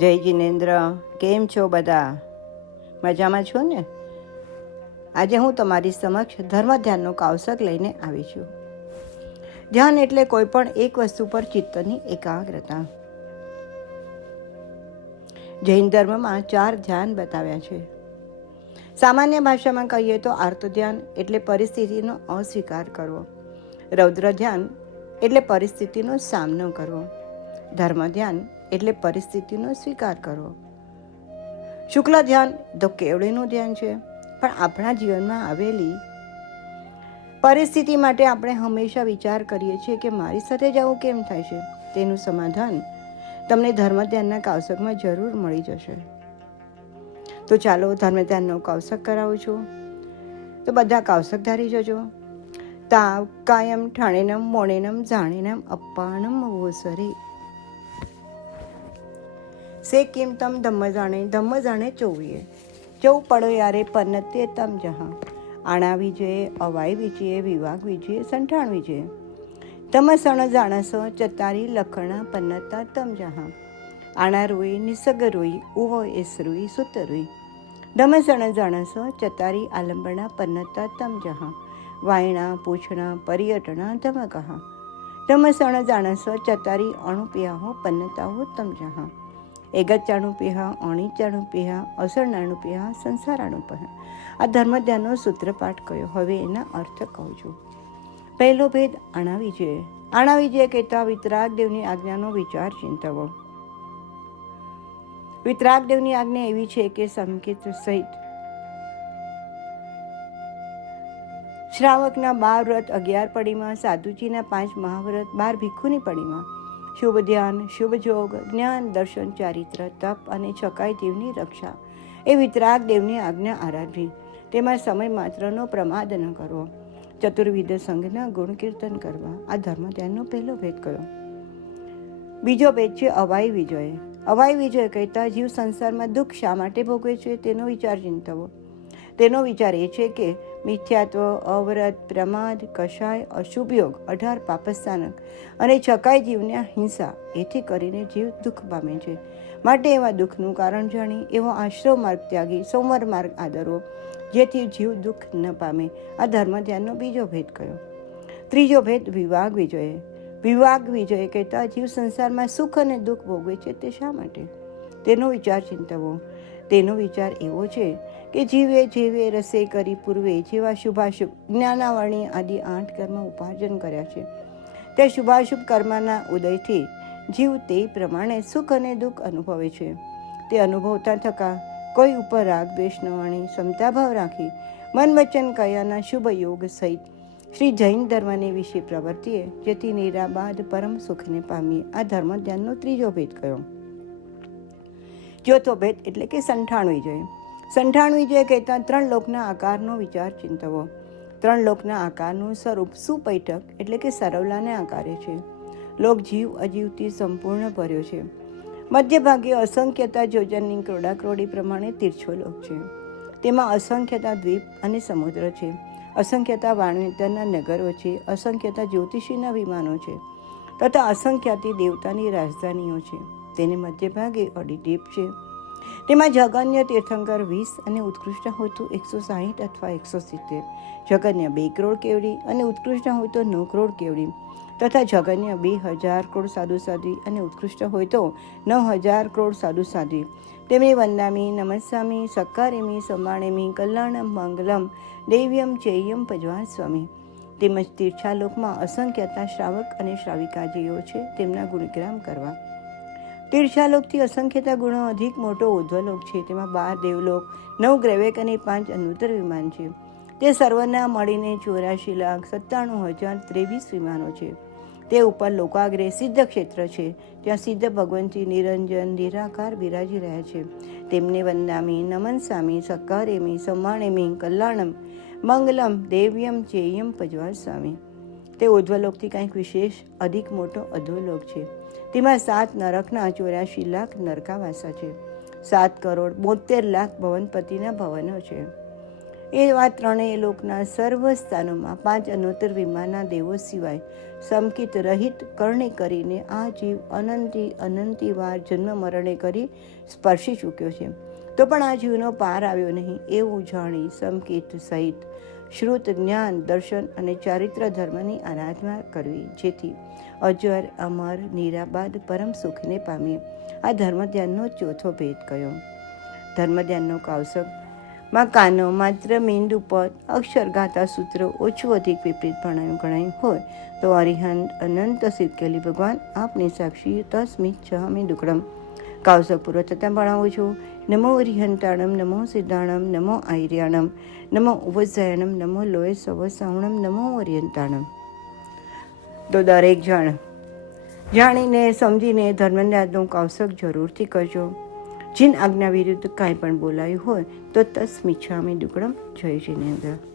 જય જિનેન્દ્ર, કેમ છો બધા? મજામાં છો ને? આજે હું તમારી સમક્ષ ધર્મ ધ્યાનનો કૌશક લઈને આવી છું. ધ્યાન એટલે કોઈ પણ એક વસ્તુ પર ચિત્તની એકાગ્રતા. જૈન ધર્મમાં 4 ધ્યાન બતાવ્યા છે. સામાન્ય ભાષામાં કહીએ તો આર્ત ધ્યાન એટલે પરિસ્થિતિનો અસ્વીકાર કરવો, રૌદ્ર ધ્યાન એટલે પરિસ્થિતિનો સામનો કરવો, ધર્મ ધ્યાન એટલે પરિસ્થિતિનો સ્વીકાર કરવો. શુક્લ ધ્યાન તો કેવડીનું ધ્યાન છે, પણ આપણા જીવનમાં આવેલી પરિસ્થિતિ માટે આપણે હંમેશા વિચાર કરીએ છીએ કે મારી સાથે જ આવું કેમ થાય છે. તેનું સમાધાન તમને ધર્મ ધ્યાનના કૌશકમાં જરૂર મળી જશે. તો ચાલો ધર્મ ધ્યાનનો કૌશક કરાવું છું. તો બધા કૌશક ધારી જજો. તાવ કાયમ ઠાણેનમ મોણેનમ જાણેનમ અપ્પાનમ વોસરે સે કિમ તમ ધમ્મ જાણે ચોવીએ ચૌ પડો યારે પન્નતે તમ જહા આણા વિજય અવાય વિજય વિવાગ વિજય સંઠાણ વિજય તમ સણ જાણસ ચતારી લખણા પન્નતા તમ જહા આણા રોઈ નિસગ રોઈ ઉવો એસ રોઈ સુત રોઈ ધમ સણ જાણસ ચતારી આલંબણા પન્નતા તમ જહા વાયણા પૂછણા પર્યટના ધમ કહા ધમ સણ જાણસ ચતારી અણુપિયાહો પન્નતાહો તમ જહા એગચાણું પીહા અણીચાણું પીહા અસરનાણું પીહા સંસારાણું પહા. આ ધર્મ ધ્યાનનો સૂત્રપાઠ કયો. હવે એના અર્થ કહું છું. પહેલો ભેદ આણા વિજય. આણા વિજય કહેતા વિતરાગ દેવની આજ્ઞાનો વિચાર ચિંતવો. વિતરાગ દેવની આજ્ઞા એવી છે કે સંકેત સહિત શ્રાવકના 12 વ્રત 11 પડીમાં, સાધુજીના 5 મહાવ્રત 12 ભિક્ષુની પડીમાં, શુભ ધ્યાન, શુભ જોગ, જ્ઞાન, દર્શન, ચારિત્ર, તપ અને છકાઈ દેવની રક્ષા એ વિતરાગ દેવની આજ્ઞા આરાધવી. તેમાં સમય માત્રનો પ્રમાદ ન કરવો. ચતુર્વિધ સંઘના ગુણ કીર્તન કરવા. આ ધર્મ ધ્યાનનો પહેલો ભેદ કયો. બીજો ભેદ છે અવાય વિજય. અવાય વિજય કહેતા જીવ સંસારમાં દુઃખ શા માટે ભોગવે છે તેનો વિચાર ચિંતવો. તેનો વિચાર એ છે કે મિથ્યાત્વ, અવ્રત, પ્રમાદ, કષાય, અશુભ યોગ, 18 પાપસ્થાનક અને છકાઈ જીવને હિંસા એથી કરીને જીવ દુઃખ પામે છે. માટે એવા દુઃખનું કારણ જાણી એવો આશ્રવ માર્ગ ત્યાગી સોમર માર્ગ આદરવો, જેથી જીવ દુઃખ ન પામે. આ ધર્મ ધ્યાનનો બીજો ભેદ કયો. ત્રીજો ભેદ વિવાગ વિજય. વિવાગ વિજય કહેતા જીવ સંસારમાં સુખ અને દુઃખ ભોગવે છે તે શા માટે તેનો વિચાર ચિંતવો. તેનો વિચાર એવો છે કે જીવે જેવે રસે કરી પૂર્વે જેવા શુભાશુભ જ્ઞાનાવરણી આદિ 8 કર્મ ઉપાર્જન કર્યા છે તે શુભાશુભ કર્મના ઉદયથી જીવ તે પ્રમાણે સુખ અને દુઃખ અનુભવે છે. તે અનુભવતા થકા કોઈ ઉપર રાગ દ્વેષ ન વાણી સમતાભાવ રાખી મન વચન કયાના શુભ યોગ સહિત શ્રી જૈન ધર્મની વિશે પ્રવર્તીએ, જેથી નિરાબાદ પરમ સુખને પામીએ. આ ધર્મ ધ્યાનનો ત્રીજો ભેદ કયો. ચોથો ભેદ એટલે કે સંઠાણ વિજય. સંઠાણ વિજય કહેતા 3 લોકના આકારનો વિચાર ચિંતવો. 3 લોકના આકારનું સ્વરૂપ સુપૈઠક એટલે કે સરવલાને આકારે છે. લોક જીવ અજીવથી સંપૂર્ણ ભર્યો છે. મધ્ય ભાગે અસંખ્યતા જોજનની ક્રોડાક્રોડી પ્રમાણે તીર્છો લોક છે. તેમાં અસંખ્યતા દ્વીપ અને સમુદ્ર છે. અસંખ્યતા વાણિજ્યના નગરો છે. અસંખ્યતા જ્યોતિષીના વિમાનો છે તથા અસંખ્યાતી દેવતાની રાજધાનીઓ છે. તેને મધ્ય ભાગે અડીદ્વીપ છે. તેમાં જગન્ય તીર્થંકર 20 અને ઉત્કૃષ્ટ હોય તો 160 અથવા 170, જગન્ય 2 કરોડ કેવડી અને ઉત્કૃષ્ટ હોય તો 9 કરોડ કેવડી તથા જગન્ય 2000 કરોડ સાધુ સાધ્વી અને ઉત્કૃષ્ટ હોય તો 9000 કરોડ સાધુ સાધ્વી. તેમને વંદામી નમસ્સામી સક્કારેમી સંમાણેમી કલ્યાણમ મંગલમ દૈવ્યમ ચેયમ પજવા સ્વામી. તેમજ તીર્છાલોકમાં અસંખ્યતા શ્રાવક અને શ્રાવિકાજીઓ છે, તેમના ગુણગ્રામ કરવા. તીર્છાલોકથી અસંખ્યતા ગુણો અધિક મોટો ઉધ્વલોક છે. તેમાં 12 દેવલોક, 9 ગ્રેવેક અને 5 અનુત્તર વિમાન છે. તે સર્વના મળીને 84,97,023 વિમાનો છે. તે ઉપર લોકાગ્રે સિદ્ધ ક્ષેત્ર છે. ત્યાં સિદ્ધ ભગવંતી નિરંજન નિરાકાર બિરાજી રહ્યા છે. તેમને વંદામી નમનસામી સક્કારેમી સંમાણેમી કલ્યાણમ મંગલમ દેવ્યમ ચેયમ પજવા સ્વામી. તે ઉધ્વલોકથી કંઈક વિશેષ અધિક મોટો અધોલોક છે. તેમાં 7 નરકના 84 લાખ નરકાવાસા છે. 7 કરોડ 72 લાખ ભવનપતિના ભવનો છે. એવા ત્રણેય લોકના સર્વ સ્થાનોમાં 5 અનોતર વિમાનના દેવો સિવાય સમકિત રહિત કરણી કરીને આ જીવ અનંતી વાર જન્મ મરણે કરી સ્પર્શી ચૂક્યો છે, તો પણ આ જીવનો પાર આવ્યો નહીં એવું જાણી સમકિત સહિત શ્રુત જ્ઞાન દર્શન અને ચારિત્ર ધર્મની આરાધના કરવી, જેથી અજર અમર નિરાબાદ પરમ સુખને પામીએ. આ ધર્મધ્યાનનો ચોથો ભેદ કયો? ધર્મધ્યાનનો કાવસક માં કાનો માત્ર મીંડ ઉપર અક્ષરગાથા સૂત્ર ઓછું અધિક વિપરીત ગણાયું હોય તો અરિહંત અનંત સિદ્ધકેલી ભગવાન આપની સાક્ષી તસ્મિત છહમી દુકડમ કાવસક પૂર્વ થતાં ભણાવું છું. નમો અરિહંતાણમ, નમો સિદ્ધાણમ, નમો આયર્યાણમ, નમો ઉપજ્જાયણમ, નમો લોય સવસાવણમ, નમો અરિહંતાણમ. તો દરેક જણ જાણીને સમજીને ધર્મધ્યાનનું કાવસક જરૂરથી કરજો. જીન આજ્ઞા વિરુદ્ધ કાંઈ પણ બોલાયું હોય તો તસ્મિચ્છામિ દુક્કડમ. જય જિનેન્દ્ર.